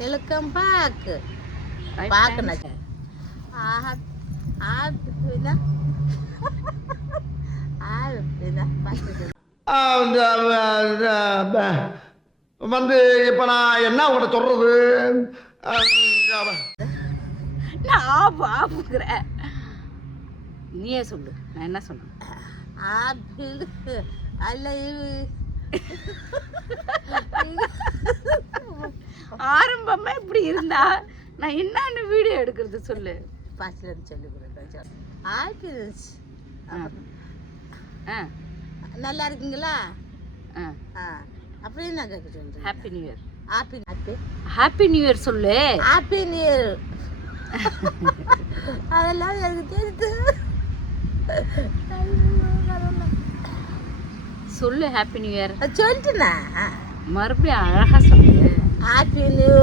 Welcome back. பாக்கணும். வந்து இப்ப நான் என்ன உங்கள்கிட்ட சொல்றது? நான் நீயே சொல்லு, நான் என்ன சொல்றேன்? ஆரம்பமா இப்படி இருந்தா நான் என்னன்னு வீடியோ எடுக்கிறது சொல்லு. பாஸ்ல சொல்லி கொடுத்தேன். நல்லா இருக்கீங்களா? அப்படியே நான் கேட்க சொல்றேன். Happy new year. Happy happy happy new year சொல்லு. Happy new year. அதெல்லாம் எனக்கு தெரியுது. சொல்லு ஹாப்பி நியூ இயர். சொல்லிட்டுனா மறுபடியும் அழகா சொல்லு. Happy new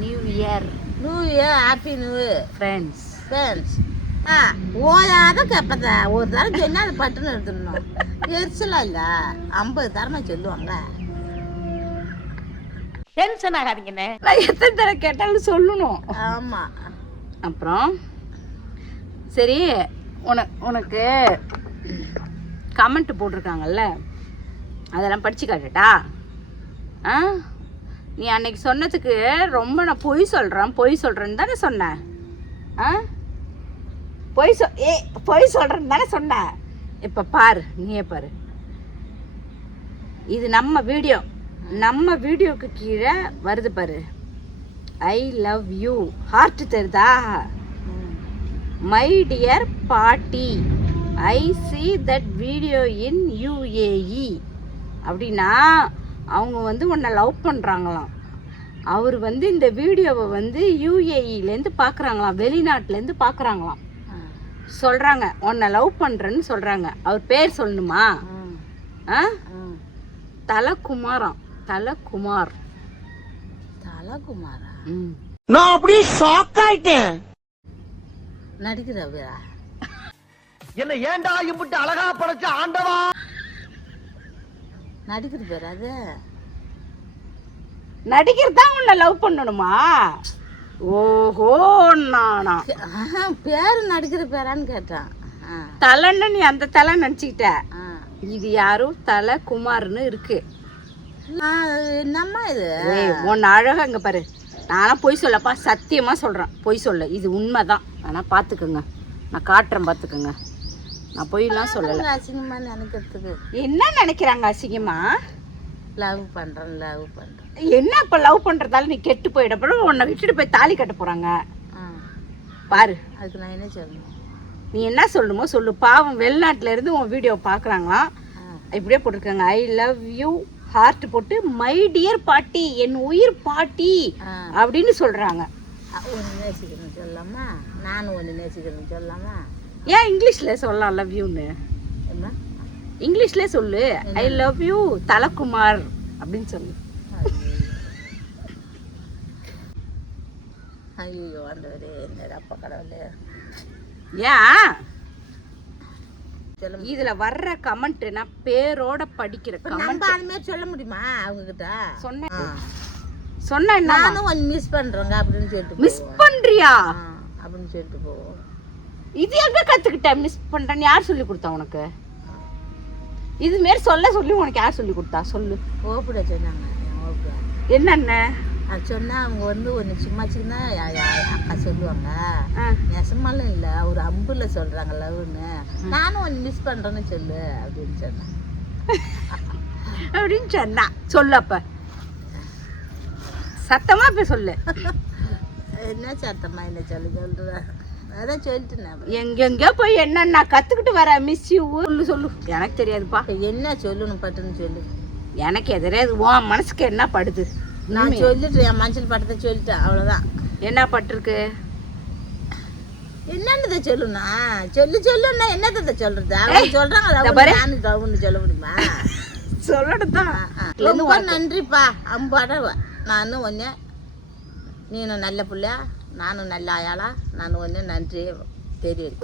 new year. New year. Happy new year friends. Friends. ஓயாத கேட்பதா ஒரு தரம் சொன்னா அது பட்டுன்னு எடுத்துடணும். எரிச்சலாம் இல்லை, 50 தரமா சொல்லுவாங்க. டென்ஷன் ஆகாதீங்கண்ணே, நான் எத்தனை தடவை கேட்டாலும் சொல்லணும். ஆமா. அப்புறம் சரி, உனக்கு கமெண்ட் போட்டிருக்காங்கல்ல, அதெல்லாம் படிச்சு காட்டுட்டா? நீ அன்னைக்கு சொன்னதுக்கு ரொம்ப நான் பொய் சொல்கிறேன்னு தானே சொன்னேன். பொய் சொல்கிறேன்னு தானே சொன்னேன். இப்போ பாரு, நீயே பாரு, இது நம்ம வீடியோக்கு கீழே வருது பாரு. ஐ லவ் யூ ஹார்ட் தெரியுதா? மை டியர் பாட்டி, I see that video in UAE அப்படின்னா அவங்க வந்து உன்னை லவ் பண்ணுறாங்களாம். அவர் வந்து இந்த வீடியோவை வந்து UAEலேருந்து பார்க்குறாங்களாம், வெளிநாட்டிலேருந்து பார்க்குறாங்களாம். சொல்கிறாங்க உன்னை லவ் பண்ணுறேன்னு சொல்கிறாங்க. அவர் பேர் சொல்லணுமா? தலகுமாராம். தலகுமார். தலகுமாரா? நான் அப்படியே ஷாக் ஆயிட்டேன். நடிக்கிறா என்ன ஏண்டா இப்படி அழகா படைச்ச ஆண்டவா? நடிக்கிற பேர் அது? நடிக்கிறதா உன்னை லவ் பண்ணணுமா? ஓஹோ, நானா பேரு நடிக்கிற பேரான்னு கேட்டான். தலைன்னு நீ அந்த தலை நினச்சிக்கிட்ட. இது யாரும் தலகுமார்னு இருக்கு. என்னம்மா இது? உன்னை அழகா இங்க பாரு. நானும் பொய் சொல்லப்பா, சத்தியமா சொல்றேன், பொய் சொல்ல. இது உண்மைதான். ஆனா பாத்துக்கோங்க, நான் காட்டுறேன், பாத்துக்கோங்க. நான் பொய்லாம் சொல்லல. அசிங்கமா நினைக்கிறதுக்கு என்ன நினைக்கிறாங்க அசிங்கமா? லவ் பண்றேன். என்ன இப்ப லவ் பண்றதால நீ கெட்டு போயிடப்படும், உன்னை விட்டுட்டு போய் தாலி கட்ட போறாங்க பாரு. அதுக்கு நான் என்ன சொல்லணும்? நீ என்ன சொல்லணுமோ சொல்லு. பாவம், வெளிநாட்டுல இருந்து உன் வீடியோ பாக்குறாங்களாம். இப்படியே போட்டிருக்காங்க, ஐ லவ் யூ ஹார்ட் போட்டு, மை டியர் பாட்டி, என் உயிர் பாட்டி அப்படின்னு சொல்றாங்க. ஒன்று நேசிக்கணும் சொல்லலாமா? நானும் ஒன்று நேசிக்கணும் சொல்லலாமா? ஏன் இங்கிலீஷ்ல சொல்லலாம் லவ் யூன்னு? இங்கிலீஷ்ல சொல்லு, ஐ லவ் யூ தலகுமார் அப்படின்னு சொல்லு. ஐயோ ஆண்டவரே, என்னடா கடவுளே. ஏன் இதுல வர்ற கமெண்ட் நான் பேரோட படிக்கிற கமெண்ட் அதுமாதிரி சொல்ல முடியுமா அவங்க கிட்ட? சொன்ன நானும் ஒன்னு மிஸ் பண்றேங்க அப்படின்னு சொல்லிட்டு. மிஸ் பண்றியா அப்படின்னு சொல்லிட்டு போவோம். இது எங்க கத்துக்கிட்ட மிஸ் பண்றேன்னு? யார் சொல்லி கொடுத்தா உனக்கு? இது மாரி சொல்லி உனக்கு யார் சொல்லி கொடுத்தா சொல்லு. ஓப்பிட சொன்னாங்க. என்னென்ன அது சொன்னா அவங்க வந்து ஒன்று சும்மா சின்ன அக்கா சொல்லுவாங்க, நெசமாலும் இல்லை, ஒரு அம்புல சொல்றாங்க லவ்னு. நானும் ஒன்று மிஸ் பண்றேன்னு சொல்லு அப்படின்னு சொன்னேன். அப்படின்னு சொன்னா சொல்லு. அப்ப சத்தமா போய் சொல்லு. என்ன சத்தமா என்ன சொல்ற? அதான் சொல்லிட்டு எங்கெங்க போய் என்னன்னா கத்துக்கிட்டு வர. மிஸ் யூ சொல்லு. எனக்கு தெரியாதுப்பா. என்ன சொல்லணும் பட்டுன்னு சொல்லு. எனக்கு எதிராது உன் மனசுக்கு என்ன படுது? நான் சொல்லிட்டு என் மனசில் பட்டதை சொல்லிட்டேன், அவ்வளோதான். என்ன பட்டிருக்கு? என்னன்னு சொல்லுண்ணா? சொல்லுன்னா என்னத்தை சொல்றது? அவங்க சொல்றாங்க சொல்ல முடியுமா? சொல்லணும் தான். ரொம்ப நன்றிப்பா அம்பாட. நானும் ஒன்று, நீனும் நல்ல பிள்ளை, நானும் நல்ல ஆயாளா, நானும் ஒன்று நன்றி தெரியும்.